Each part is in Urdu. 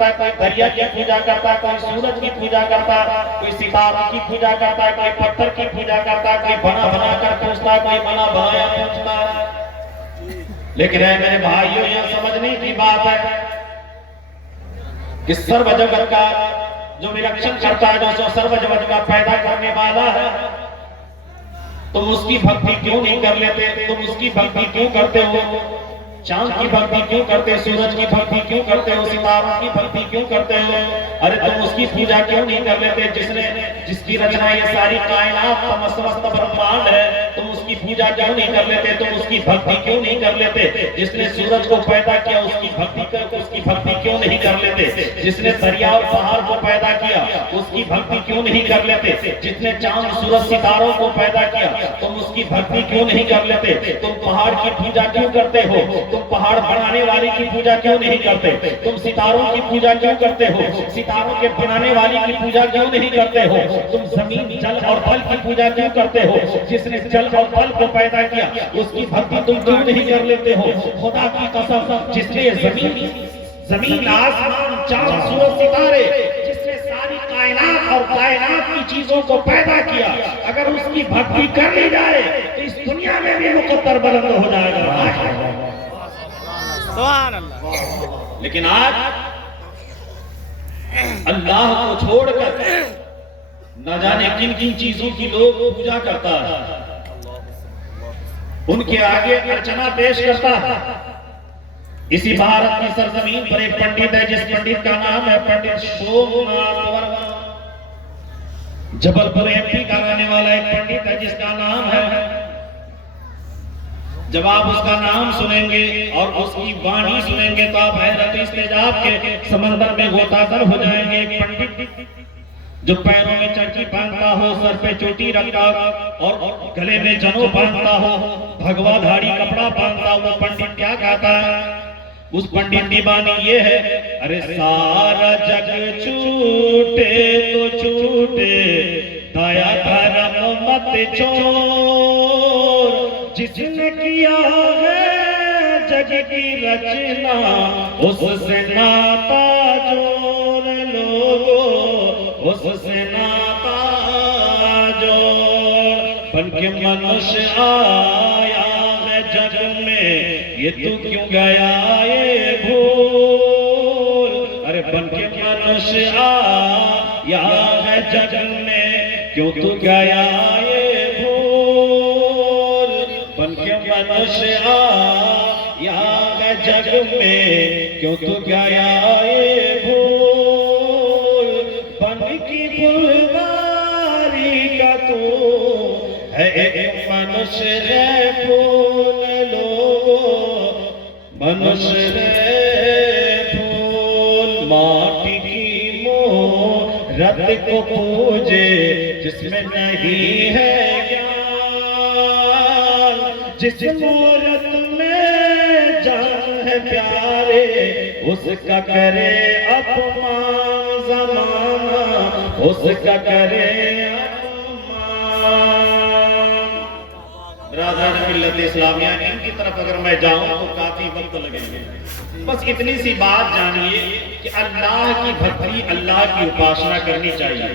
کرتا, کوئی دریا کی پوجا کرتا, کوئی سورج کی پوجا کرتا, کوئی ستاروں کی پوجا کرتا, کوئی پتھر کی پوجا کرتا, کوئی بنا بنا کر پوچھتا, کوئی بنا بنایا پوچھتا. لیکن اے میرے بھائیوں, یہ سمجھنے کی بات ہے کہ سرو جگت کا جو نرکشن کرتا ہے, جو سرو جگت کا پیدا کرنے والا ہے, تم اس کی بھکتی کیوں نہیں کر لیتے؟ تم اس کی بھکتی کیوں کرتے ہو؟ چاند کی بھکتی کیوں کرتے, سورج کی بھکتی کیوں کرتے ہو, ستاروں کی بھکتی کیوں کرتے ہو؟ ارے تم اس کی پوجا کیوں نہیں کر لیتے جس کی رچنا یہ ساری کائنات سمست برہمانڈ ہے؟ تم اس کی پوجا کیوں نہیں کر لیتے؟ تم اس کی بھکتی کیوں نہیں کر لیتے؟ جس نے سورج کو پیدا کیا اس کی بھکتی کیوں نہیں کر لیتے؟ جس نے دریا اور پہاڑ کو پیدا کیا اس کی بھکتی کیوں نہیں کر لیتے؟ جس نے چاند سورج ستاروں کو پیدا کیا تم اس کی بھکتی کیوں نہیں کر لیتے؟ تم پہاڑ کی پوجا کیوں کرتے ہو؟ تم پہاڑ بنانے والی کی پوجا کیوں نہیں کرتے؟ تم ستاروں کی پوجا کیوں کرتے ہو؟ ستاروں کے بنانے والی کی پوجا کیوں نہیں کرتے ہو؟ تم زمین, جل اور پھل کی پوجا کیوں کرتے ہو؟ جس نے جل اور پھل کو پیدا کیا اس کی بھکتی تم کیوں نہیں کر لیتے ہو؟ خدا کی قسم, جس نے زمین آسمان چاند سورج ستارے, جس نے ساری کائنات اور کائنات کی چیزوں کو پیدا کیا, اگر اس کی بھکتی کر لی جائے تو اس دنیا میں بھی مقدر بلند ہو جائے گا. سبحان اللہ. لیکن آج اللہ کو چھوڑ کر نہ جانے کن کن چیزوں کی لوگ پوجا کرتا ہے, ان کے آگے ارچنا پیش کرتا ہے. اسی بھارت کی سرزمین پر ایک پنڈت ہے جس پنڈت کا نام ہے پنڈت سومناتھ ورما. جبل پور MP کا رہنے والا ایک پنڈت ہے جس کا نام ہے, جب آپ اس کا نام سنیں گے اور اس کی وانی سنیں گے تو آپ حیرت استعجاب کے سمندر میں غوطہ گر ہو جائیں گے. ایک پنڈت جو پیروں میں چرکی پہنتا ہو, سر پہ چوٹی رکھتا اور گلے میں جنو پہنتا ہو, بھگوا دھاڑی کپڑا پہنتا ہو, وہ پنڈت کیا کہتا ہے؟ اس پنڈت کی بانی یہ ہے, ارے سارا جگ چھوٹے تو چھوٹے, دیا دھرم مت چھوڑ, جس نے کیا ہے جگ کی رچنا اس سے ناتا جوڑ لوگو, اس سے ناتا جوڑ. بن کے منوش آیا ہے جگ میں, یہ تو کیوں گیا یہ بھول, ارے بن کے منوش آیا ہے جگ میں, کیوں تو گیا یہ بھول, بن کے منوش آیا ہے جگ میں, کیوں تو گیا یہ بھول, بن کی بلواری کا تو ہے ایک منوش ہے پھول لوگو, منوش ہے پھول. ماٹی کی مورت کو پوجے جس میں نہیں ہے گیان, جس مورت میں جان ہے پیارے اس کا کرے اپمان زمانہ, اس کا کرے برادران ملت اسلامیہ. ان کی طرف اگر میں جاؤں تو کافی وقت لگے گا, بس اتنی سی بات جانیے کہ اللہ کی بھکتی, اللہ کی اپاسنا کرنی چاہیے.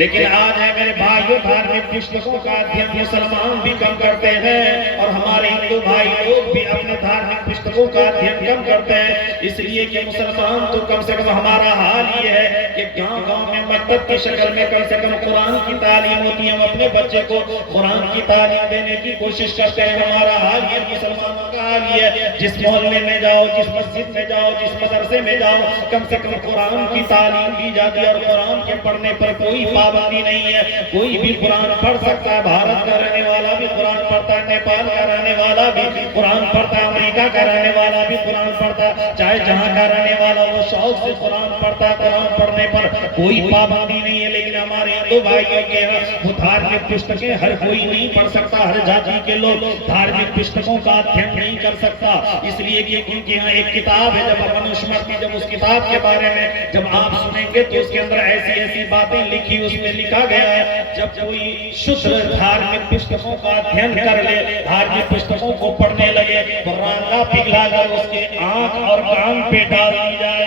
لیکن آج ہے میرے بھائیوں, دھارمک پستکوں کا ادھین مسلمان بھی کم کرتے ہیں اور ہمارے ہندو بھائی لوگ بھی اپنے دھارمک پستکوں کا ادھین کم کرتے ہیں, اس لیے کہ مسلمان تو کم سے کم ہمارا حال یہ ہے کہ گاؤں گاؤں میں مکتب کی شکل میں کم سے کم قرآن کی تعلیم ہوتی ہے, ہم اپنے بچے کو قرآن کی تعلیم دینے کی کوشش کرتے ہیں. ہمارا حال یہ, مسلمانوں کا حال یہ ہے, جس محلے میں جاؤ, جس مسجد میں جاؤ, جس مدرسے میں جاؤ, کم سے کم قرآن کی تعلیم دی جاتی ہے اور قرآن کے پڑھنے پر کوئی پابندی نہیں ہے. کوئی بھی قرآن پڑھ سکتا ہے, بھارت کا رہنے والا بھی قرآن پڑھتا ہے, نیپال کا رہنے والا بھی قرآن پڑھتا ہے, امریکہ کا رہنے والا بھی قرآن پڑھتا ہے, چاہے جہاں کا رہنے والا وہ شوق سے قرآن پڑھتا ہے. قرآن پڑھنے پر کوئی پابندی نہیں ہے, لیکن ہمارے ہندو بھائیوں کے وہ دھارمک پستکیں ہر کوئی نہیں پڑھ سکتا, ہر جاتی کے لوگ دھارمک پستکوں کا ادھین نہیں کر سکتا, اس لیے کہ ان کے یہاں ایک کتاب ہے جب منوسمرتی, جب اس کتاب کے بارے میں جب آپ سنیں گے تو اس کے اندر ایسی ایسی باتیں لکھی, اس میں لکھا گیا ہے جب کوئی شدھ دھارمک پستکوں کا ادھین کر لے, دھارمک پستکوں کو پڑھنے لگے تو رانگا پگھلا کر اس کے آنکھ اور کان پہ ڈال دی جائے.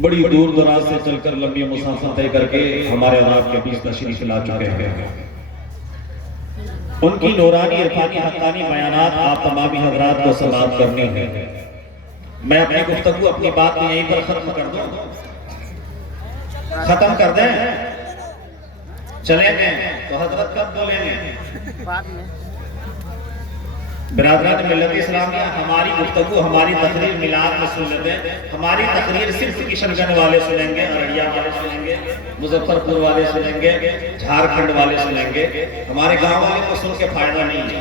بڑی دور دراز سے چل کر لمبی مسافت طے کر کے ہمارے اور آپ کے بیچ تشریف لا چکے ہیں. ان کی نورانی عرفانی حقانی بیانات آپ تمامی حضرات کو سماعت کرنی ہے. میں اپنی گفتگو اپنی بات میں یہیں پر ختم کر دوں، ختم کر دیں، چلیں گے تو حضرت کب بولیں گے؟ برادران ملت اسلامیہ، ہماری گفتگو ہماری تقریر میلاد میں سن لیتے ہیں. ہماری تقریر صرف کشن گنج والے سنیں گے، ارڑیا والے سنیں گے، مظفر پور والے سنیں گے، جھارکھنڈ والے سنیں گے. ہمارے گاؤں والے کو سن کے فائدہ نہیں ہے.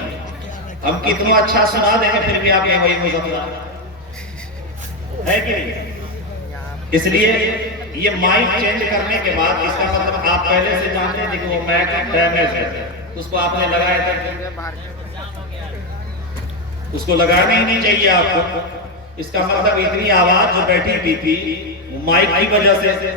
ہم کتنا اچھا سنا دیں گے پھر بھی آپ یہ وہی مظفر ہے کہ نہیں. اس لیے یہ مائک چینج کرنے کے بعد اس کا مطلب آپ پہلے سے جانتے ہیں کہ وہ مائک ڈیمیج ہے، اس کو آپ نے لگایا تھا، اس کو لگانا ہی نہیں چاہیے آپ کو. اس کا مطلب اتنی آواز جو بیٹھی ہوئی تھی مائک کی وجہ سے.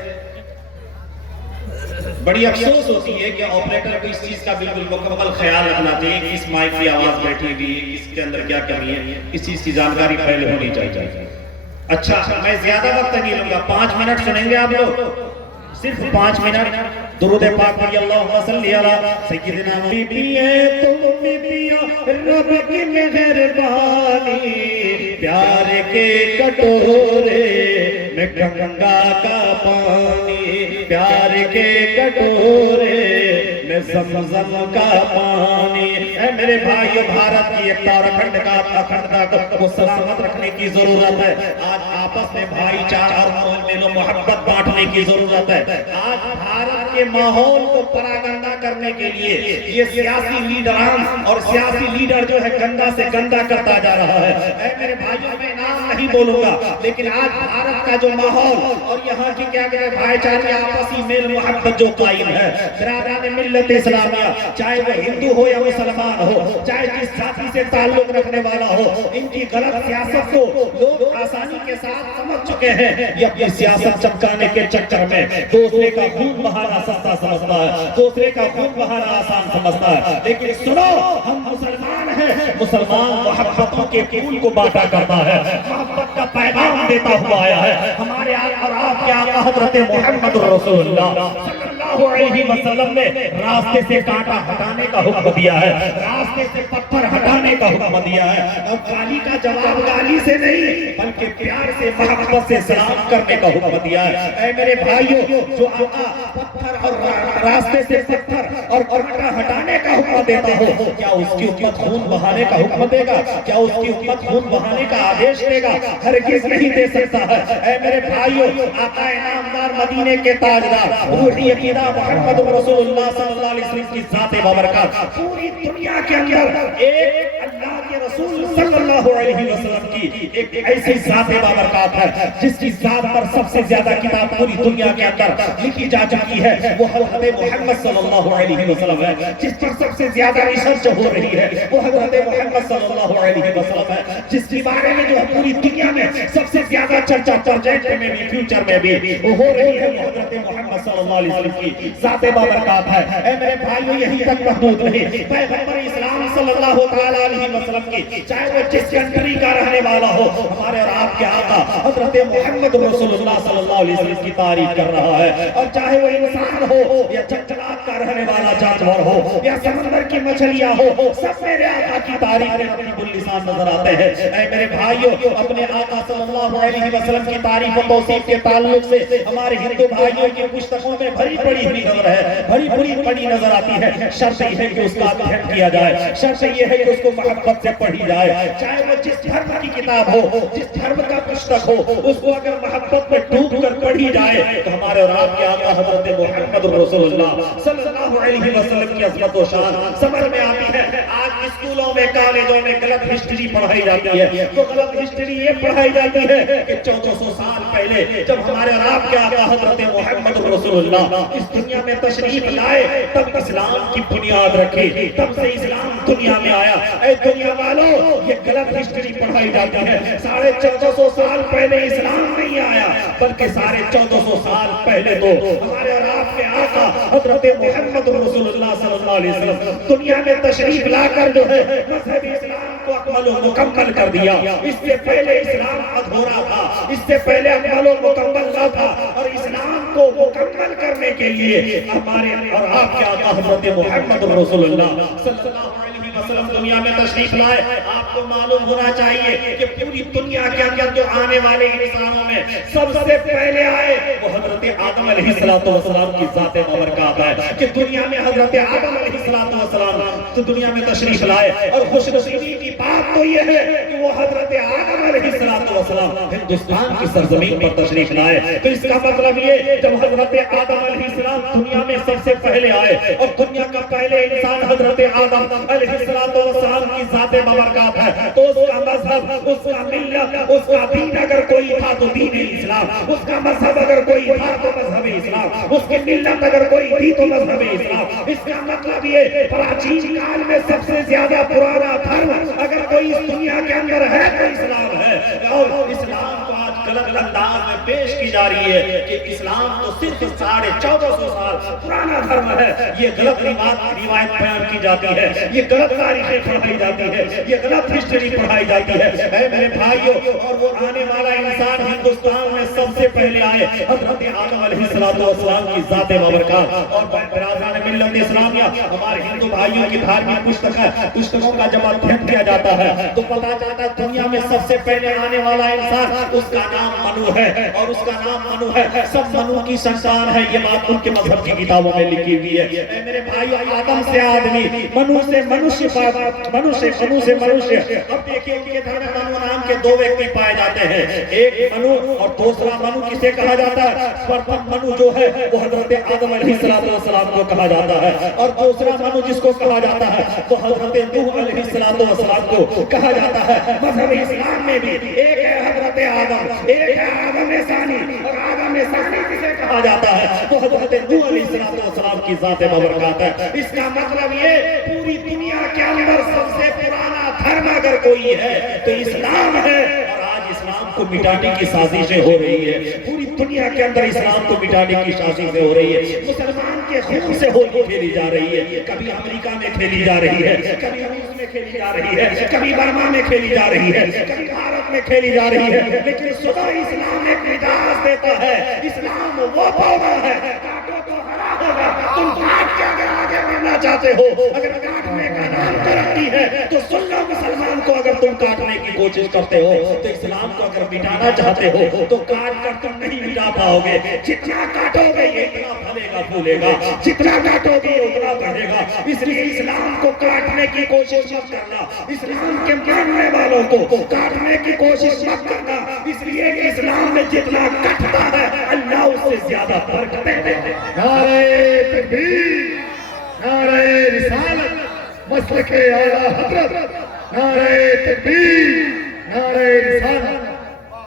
بڑی افسوس ہوتی ہے کہ آپریٹر کو اس چیز کا بالکل مکمل خیال رکھنا چاہیے کہ اس مائک کی آواز بیٹھی ہوئی ہے، اس کے اندر کیا کمی ہے، اس چیز کی جانکاری پہلے ہونی چاہیے. اچھا، میں زیادہ وقت نہیں لوں گا، 5 منٹ سنیں گے آپ لوگ، صرف 5 منٹ. درود پاک پڑھیے، اللہم صلی علی سیدنا محمد. تم پیا رب کی مہربانی، پیار کے کٹورے میں گنگا کا پانی، پیار کے کٹورے میں زمزم کا پانی. اے میرے بھائیو، بھارت کی ایکتا اور اکھنڈتا کو سلامت رکھنے کی ضرورت ہے. آج آپس میں بھائی چارہ اور میل و محبت بانٹنے کی ضرورت ہے. آج بھارت کے ماحول کو پراگندہ کرنے کے لیے یہ سیاسی لیڈران اور سیاسی لیڈر جو ہے گندا سے گندا کرتا جا رہا ہے. اے میرے بھائیو، میں نام نہیں بولوں گا، لیکن آج بھارت کا جو ماحول اور یہاں کی کیا کہتے ہیں بھائی چارے آپسی میل محبت جو قائم ہے، برادران ملت اسلامیہ، چاہے وہ ہندو ہو یا مسلمان ہو، چاہے جس ذاتی سے تعلق رکھنے والا ہو، ان کی غلط سیاست کو لوگ آسانی کے ساتھ سمجھ چکے ہیں. یہ اپنی سیاست چمکانے کے چکر میں دوسرے کا خون بہانا سستا سمجھتا ہے، دوسرے کا خون بہانا آسان سمجھتا ہے. لیکن سنو، ہم مسلمان ہیں، مسلمان محبتوں کے پھول کو بانٹا کرتا ہے، محبت کا پیغام دیتا ہوا آیا ہے. ہمارے آقا اور آپ کے آقا حضرت محمد رسول اللہ صلی اللہ علیہ وسلم نے راستے سے کانٹا ہٹانے کا حکم دیا ہے، راستے سے پتھر ہٹانے کا حکم دیا ہے. اور گالی کا جواب گالی سے نہیں بلکہ پیار سے محبت سے سلام کرنے کا حکم دیا ہے. اے میرے بھائیوں، جو آقا پتھر اور راستے سے پتھر اور کانٹا ہٹانے کا حکم دیتا ہو، کیا اس کی امت خون بہانے کا حکم دے گا؟ کیا اس کی امت خون بہانے کا آدیش دے گا؟ ہرگز نہیں دے سکتا ہے. اے میرے بھائیوں، آقا انعامدار مدینے کے تاجدار روحی عقیدہ محمد رسول اللہ صلی اللہ علیہ وسلم کی ذات بابرکات پوری دنیا کے اندر ایک اللہ کے رسول صلی اللہ علیہ وسلم کی ایک ایسی ذات بابرکات ہے جس کی ذات پر سب سے زیادہ کتاب پوری دنیا کے اندر لکھی جا چکی ہے. وہ حضرت محمد صلی اللہ علیہ وسلم ہے. جس پر سب سے زیادہ ریسرچ ہو رہی ہے وہ حضرت محمد صلی اللہ علیہ وسلم ہے. جس کے بارے میں جو پوری دنیا میں سب سے زیادہ چرچا پروجیکٹ میں بھی فیوچر میں بھی وہ ہو رہی ہے، وہ حضرت محمد صلی اللہ علیہ وسلم کی ذات بابرکات ہے. اے میرے بھائیوں، یہیں تک محدود نہیں، پیغمبر اسلام صلی اللہ تعالی علیہ وسلم کی چاہے وہ جس کنٹری کا رہنے والا ہو، ہمارے اور آپ کے آقا حضرت محمد رسول اللہ صلی اللہ علیہ وسلم کی تعریف کر رہا ہے. اور چاہے وہ انسان ہو یا جنگلات کا رہنے والا جانور ہو یا سمندر کی مچھلیاں ہو، سب میرے آقا کی تعریف میں اپنی باللسان نظر آتے ہیں. اے میرے بھائیوں، اپنے آقا صلی اللہ علیہ وسلم کی تعریف و توصیف کے تعلق سے ہمارے ہندو بھائیوں کی پستکوں میں بھری پڑی ہوئی نظر ہے، بھری پڑی نظر آتی ہے. شرط یہ ہے کہ اس کا ادھین کیا جائے، شرط یہ ہے کہ اس کو محبت سے پڑھی جائے. چاہے وہ جس دھرم کی کتاب ہو، جس دھرم کا پستک ہو، اس کو اگر محبت میں ڈوب کر پڑھی جائے تو ہمارے اور آپ کے آقا حضرت محمد رسول اللہ صلی اللہ علیہ وسلم کی عظمت و شان سمجھ میں آتی ہے. آج اسکولوں میں کالجوں میں غلط ہسٹری پڑھائی جاتی ہے. تو غلط ہسٹری یہ پڑھائی جاتی ہے کہ 1400 سال پہلے جب ہمارے اور آپ کے آقا حضرت محمد رسول اللہ اس دنیا میں تشریف لائے تب اسلام کی بنیاد رکھی، تب سے اسلام دنیا میں آیا. اے دنیا والوں، یہ غلط ہسٹری پڑھائی جاتی ہے. 1450 سال پہلے اسلام نہیں آیا بلکہ 1450 سال پہلے تو ہمارے اور آپ کے آقا حضرت محمد رسول اللہ صلی اللہ علیہ وسلم دنیا میں تشریف لا کر جو ہے مذہب اسلام کو اکمل و مکمل کر دیا. اس سے پہلے اسلام ادھورا تھا, اس سے پہلے اکمل و مکمل نہ تھا, اور اسلام کو مکمل کرنے کے لیے ہمارے اور آپ کے آقا حضرت محمد رسول اللہ صلی اللہ علیہ وسلم دنیا میں تشریف لائے. آپ کو معلوم ہونا چاہیے کہ پوری دنیا کے اندر جو آنے والے انسانوں میں سب سے پہلے آئے وہ حضرت آدم علیہ السلام کی ذات مبارکات ہے کہ دنیا میں حضرت آدم علیہ السلام تو دنیا میں تشریف لائے. اور خوش نصیبی کی بات تو یہ ہے کہ وہ حضرت آدم علیہ السلام ہندوستان کی سرزمین پر تشریف لائے. تو اس کا مطلب یہ جب حضرت آدم علیہ السلام دنیا میں سب سے پہلے آئے اور دنیا کا پہلے انسان حضرت آدم علیہ السلام کی ذات مبارکات ہے, تو اس کا مذہب, اس کا ملت, اس کا دین اگر کوئی تھا تو دین اسلام, اس کا مذہب اگر کوئی تھا تو مذہب اسلام, اس کی ملت اگر کوئی تھی تو مذہب اسلام. اس کا مطلب یہ پراچین کال میں سب سے زیادہ پرانا دھرم اگر کوئی اس دنیا کے اندر ہے تو اسلام ہے. اور اسلام کو آج غلط انداز میں پیش کی جا رہی ہے کہ اسلام تو صرف 1450 سال پرانا دھرم ہے. یہ غلط روایت بیان کی جاتی ہے, یہ غلط تاریخیں پڑھائی جاتی ہے, یہ غلط ہسٹری پڑھائی جاتی ہے. اے میرے بھائیوں, اور وہ آنے والا انسان ہندوستان میں سب سے پہلے آئے حضرت آدم علیہ السلام کی ذات مبارکات. اور برادران ملت اسلامیہ, ہمارے ہندو بھائیوں کی دھارمک پستکوں کا جب ادھین کیا جاتا ہے تو پتا چلتا ہے دنیا میں سب سے پہلے آنے والا انسان اس کا نام منو ہے, اور اس کا نام منو ہے. سب منو کی سنتان ہے, یہ بات ان کے مذہب کی کتابوں میں لکھی ہوئی ہے. اے میرے بھائیوں, آدم سے آدمی, منو سے منوشیہ, منو سے منوشیہ. اب دیکھیں ان کے دھرم میں منو نام کے دو ویکتی پائے جاتے ہیں, ایک منو اور دوسرا منو. کسے کہا جاتا ہے؟ پرتم منو جو ہے وہ حضرت آدم علیہ السلام کو کہا جاتا ہے, اور دوسرا منو جس کو کہا جاتا ہے وہ حضرت نوح علیہ السلام کو کہا جاتا ہے. مذہب اسلام میں بھی ایک ہے حضرت آدم, ایک ہے آدم ثانی, اور آدم ثانی کسے کہا جاتا ہے وہ حضرت نوح علیہ السلام کی ذات مبارکات ہے. اس کا مطلب یہ پوری دنیا کے اندر سب سے پرانا دھرم اگر کوئی ہے تو اسلام ہے. اور آج اسلام کو مٹانے کی سازشیں ہو رہی ہے, پوری دنیا کے اندر اسلام کو مٹانے کی سازشیں ہو رہی ہے. مسلمان کے خون سے ہولی کھیلی جا رہی ہے, کبھی امریکہ میں کھیلی جا رہی ہے, کبھی روس میں کھیلی جا رہی ہے, کبھی برما میں کھیلی جا رہی ہے, کبھی بھارت میں کھیلی جا رہی ہے. لیکن صدا اسلام ایک مجاز دیتا ہے. اسلام وہ پودا ہے, کاٹو تو ہرا ہوگا. تم کاٹ کے اگر آگے بڑھنا چاہتے ہو, اگر کاٹنے کا نام ترقی ہے تو سن لو مسلمان کو, اگر تم کاٹنے کی کوشش کرتے ہو تو اسلام کو اگر مٹانا چاہتے ہو تو کاٹ کر تم نہیں مٹا پاؤ گے. جتنا کاٹو گے یہ اتنا پھلے گا پھولے گا, جتنا کاٹو گے یہ اتنا بڑھے گا. اس لیے اسلام کو کاٹنے کی کوشش مت کرنا, اسلام کے ماننے والوں کو کاٹنے کی کوشش مت کرنا. اس لیے کہ اسلام میں جتنا کٹتا ہے اللہ اس سے زیادہ برکت دیتے ہیں. نعرہ تکبیر, نعرہ رسالت, مسلک اعلیٰ حضرت, نعرہ تکبیر, نعرہ رسالت.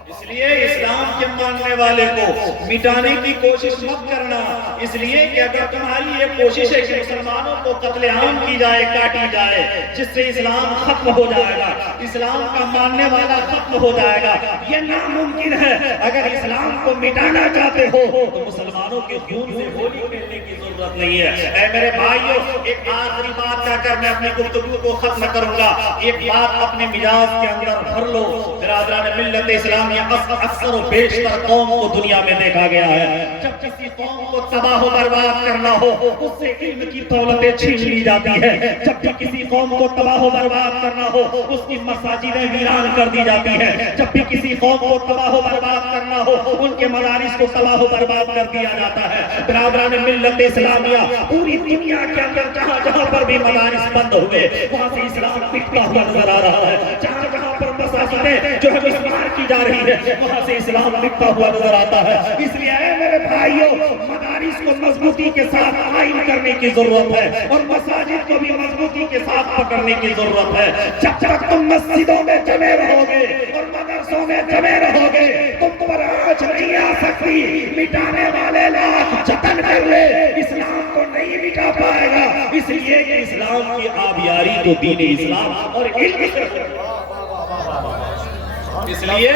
اس لیے اسلام کے ماننے والے کو مٹانے کی کوشش مت کرنا. اس لیے کہ اگر تمہاری یہ کوشش ہے کہ مسلمانوں کو قتل عام کی جائے, کاٹی جائے, جس سے اسلام ختم ہو جائے گا, اسلام کا ماننے والا ختم ہو جائے گا, یہ ناممکن ہے. اگر اسلام کو مٹانا چاہتے ہو تو مسلمانوں کے خون سے ہولی کھیلنے کی ضرورت نہیں ہے. اے میرے بھائیوں, ایک آخری بات کہہ کر میں اپنی گفتگو کو ختم کروں گا. ایک بات اپنے مجاز کے اندر بھر لو. برادران ملت اسلامیہ, اکثر و بیشتر قوم کو دنیا میں دیکھا گیا ہے جب کسی قوم کو تباہ و برباد کرنا ہو اس سے علم کی دولتیں چھین لی جاتی ہے. جب بھی کسی قوم کو تباہ و برباد کرنا ہو اس کی مساجدیں ویران کر دی جاتی ہیں. جب بھی کسی قوم کو تباہ و برباد کرنا ہو ان کے مدارس کو تباہ و برباد کر دیا جاتا ہے. برادران ملت اسلامیہ, پوری دنیا کے اندر جہاں جہاں پر بھی مدارس بند ہوئے وہاں سے اسلام بکتا ہوا نظر آ رہا ہے. جہاں جہاں پر مساجدیں جو ہے مسمار کی جا رہی ہے وہاں سے اسلام بکتا ہوا نظر آتا ہے. اس لیے اے میرے بھائیوں, مدارس کو مضبوطی کے ساتھ قائم کرنے کی ضرورت ہے اور مساجد کو بھی مضبوطی کے ساتھ پکڑنے کی ضرورت ہے. جب تک تم مسجدوں میں جمے رہو گے اور مدرسوں میں جمے رہو گے تم پر آج نہیں آ سکتی. مٹانے والے لاکھ جتن کر لے, اسلام کو نہیں مٹا پائے گا. اس لیے کہ اسلام کی آبیاری تو دین اسلام اور علم. اس لیے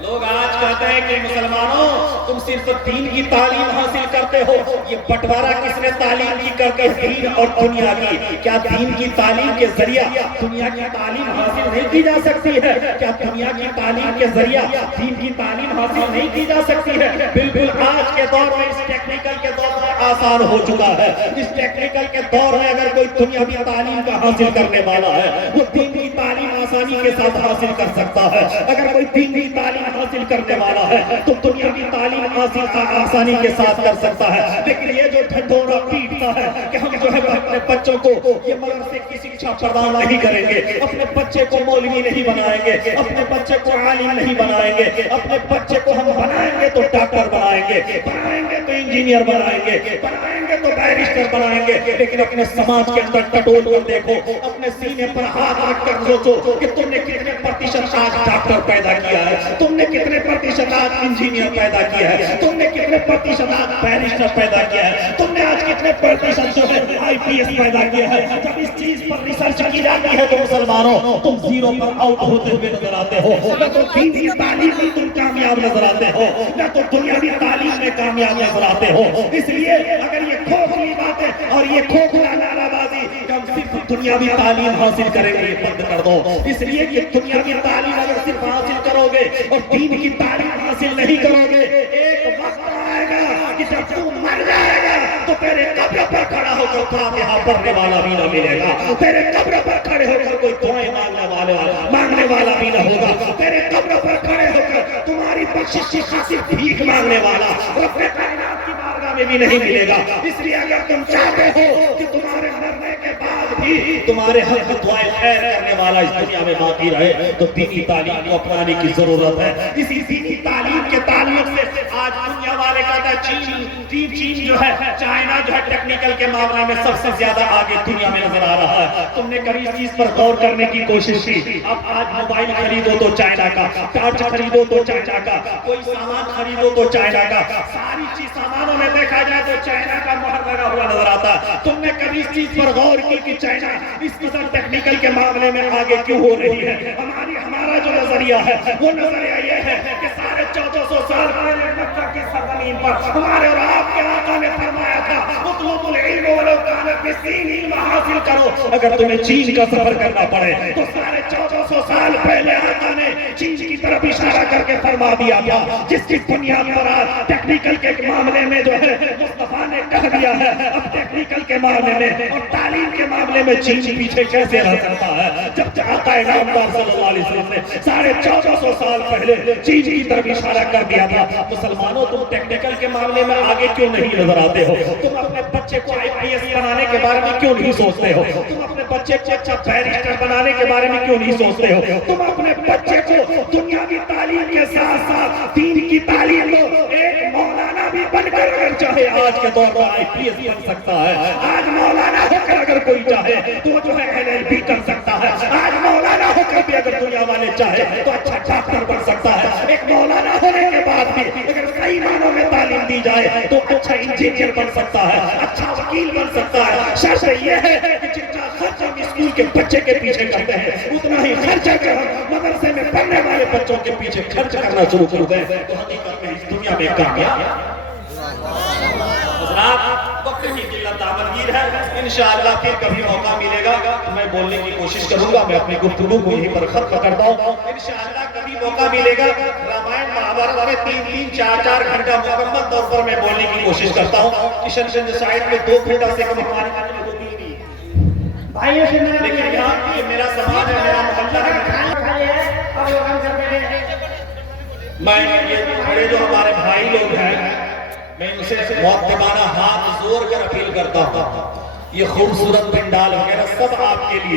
لوگ لوگ آج کہتے ہیں کہ مسلمانوں تم صرف دین کی تعلیم حاصل کرتے ہو. یہ بٹوارا کس نے تعلیم کی کرتے دین اور دنیا کی؟ کیا دین کی تعلیم کے ذریعہ دنیا کی تعلیم حاصل نہیں کی جا سکتی ہے؟ کیا دنیا کی تعلیم کے ذریعہ دین کی تعلیم حاصل نہیں کی جا سکتی ہے؟ بالکل آج کے دور میں اس ٹیکنیکل کے دور میں آسان ہو چکا ہے. اس ٹیکنیکل کے دور میں اگر کوئی دنیاوی تعلیم کا حاصل کرنے والا ہے وہ دین کی تعلیم آسانی کے ساتھ حاصل کر سکتا ہے. اگر کوئی دین کی تعلیم حاصل کرنے والا ہے تو دنیاوی تعلیم حاصل آسانی کے ساتھ کر سکتا ہے. لیکن یہ جو ڈھنڈورا پیٹتا ہے کہ ہم جو ہے اپنے بچوں کو یہ مدرسے کی شکشا پردان نہیں کریں گے, اپنے بچے کو مولوی نہیں بنائیں گے, اپنے بچے کو عالم نہیں بنائیں گے, اپنے بچے کو ہم بنائیں گے تو ڈاکٹر بنائیں گے, بنائیں گے تو انجینئر بنائیں گے, بنائیں گے تو بیرسٹر بنائیں گے. لیکن اپنے سماج کے اندر ٹٹول کر دیکھو, اپنے سینے پر ہاتھ رکھ کر سوچو کہ تم نے کتنے پرتیشت آج ڈاکٹر پیدا کیا ہے, تم نے کتنے پرتیشت آج انجینئر پیدا کیا ہے, تم نے کتنے پرتیشت آج بیرسٹر پیدا کیا ہے, تم نے آج کتنے پرتیشت جو ہے IPS پیدا کیا ہے. جب اس چیز پر ریسرچ کی جاتی ہے تو مسلمانوں تم زیرو پر آؤٹ ہوتے ہوئے نظر آتے ہو. نہ تو دین کی تعلیم میں تم کامیاب نظر آتے ہو, نہ تو دنیاوی تعلیم میں کامیاب نظر آتے ہو. اس لیے اگر یہ کھوکھلی باتیں اور یہ کھوکھلا نعرہ بازی کہ ہم صرف دنیاوی تعلیم حاصل کریں گے یہ بند کر دو. اس لیے کہ دنیاوی تعلیم اگر صرف حاصل کرو گے اور دین کی تعلیم حاصل نہیں کرو گے, ایک وقت آئے گا کہ جب تم مر جائے گا تو تیرے قبر پر کھڑا ہو کر فاتحہ پڑھنے والا بھی نہ ملے گا, تیرے قبر پر کھڑے ہو کر کوئی دعائیں مانگنے والا بھی نہ ہوگا, تیرے قبر پر کھڑے ہو کر تمہاری بخشش کی خاطر بھیک مانگنے والا رب کائنات کی بارگاہ میں بھی نہیں ملے گا. اس لیے اگر تم چاہتے ہو کہ تمہارے مرنے کے بعد بھی تمہارے حق دعائیں خیر کرنے والا اس دنیا میں باقی رہے تو دینی تعلیم کو اپنانے کی ضرورت ہے. اسی دینی تعلیم کے تعلق سے آج دنیا والے کہتا ہے چین جو ہے, چائنا جو ہے ٹیکنیکل کے معاملے میں سب سے زیادہ آگے دنیا میں نظر آ رہا ہے. تم نے کبھی اس چیز پر غور کرنے کی کوشش کی؟ اب آج موبائل خریدو تو چائنا کا, ٹارچ خریدو تو چائنا کا, کوئی سامان خریدو تو چائنا کا, ساری چیز سامانوں میں دیکھا جائے تو چائنا کا مہر لگا ہوا نظر آتا ہے. تم نے کبھی اس چیز پر غور کی کہ چائنا اس قدر ٹیکنیکل کے معاملے میں آگے کیوں ہو رہی ہے؟ ہمارا جو نظریہ ہے وہ نظریہ یہ ہے کہ 1450 سال پہلے مکہ کی سرزمین پر ہمارے اور آپ کے آقا نے فرمایا تھا اطلب العلم ولو کان بسین, علم حاصل کرو اگر تمہیں چین کا سفر کرنا پڑے تو 1450 سال پہلے آقا نے چین کی طرف اشارہ کر کے فرما دیا تھا جس کی بنیاد پر آج ٹیکنیکل کے معاملے میں جو ہے مصطفیٰ نے کہہ دیا ہے اب ٹیکنیکل کے معاملے میں اور تعلیم کے معاملے میں چین پیچھے کیسے رہ سکتا ہے جب آقا نامدار صلی اللہ علیہ وسلم نے 1450 سال پہلے چین کی طرف اشارہ کر دیا تھا. مسلمانوں تم ٹیکنیکل کے معاملے میں آگے کیوں نہیں نظر آتے ہو؟ تم اپنے بچے کو IPS بنانے کے بارے میں کیوں نہیں سوچتے ہو؟ تم اپنے بچے کو اچھا بیرسٹر بنانے کے بارے میں کیوں نہیں سوچتے ہو؟ تم اپنے بچے کو دنیاوی تعلیم کے ساتھ ساتھ دین کی تعلیم دو. ایک مولانا بھی بن کر اگر چاہے آج کے دور میں IPS بن سکتا ہے, آج مولانا ہو کر اگر کوئی چاہے تو جو ہے LLB کر سکتا ہے, آج مولانا ہو کر بھی اگر دنیا والے چاہے تو اچھا ڈاکٹر بن سکتا ہے. ایک مولانا ہونے کے بعد بھی اگر صحیح معنوں میں تعلیم دی جائے تو اچھا انجینئر بن سکتا ہے, اچھا وکیل بن سکتا ہے. شرط یہ ہے کہ جتنا خرچ ہم اسکول کے بچے کے پیچھے کرتے ہیں اتنا ہی خرچہ جو ہم مدرسے میں پڑھنے والے بچوں کے پیچھے خرچ کرنا شروع کر دیں تو حقیقت میں اس دنیا میں کامیاب. حضرات وقت کی قلت دامنگیر ہے, انشاءاللہ پھر کبھی موقع ملے گا تو میں بولنے کی کوشش کروں گا. میں اپنی گفتگو کو یہیں پر ختم کرتا ہوں. انشاءاللہ کبھی موقع ملے گا رامائن مہابھارت میں 3-4 گھنٹہ مکمل طور پر میں بولنے کی کوشش کرتا ہوں. کشن چندر شاید میں 2 گھنٹہ سے کم ہماری کرنے ہوتی نہیں, بھائیوں سے لیکن یہاں یہ میرا سماج ہے, میرا محلہ ہے. میں یہ بڑے جو ہمارے بھائی لوگ ہیں میں ان سے مؤدبانہ ہاتھ زور کر اپیل کرتا ہوں, یہ خوبصورت پنڈال وغیرہ سب آپ کے لیے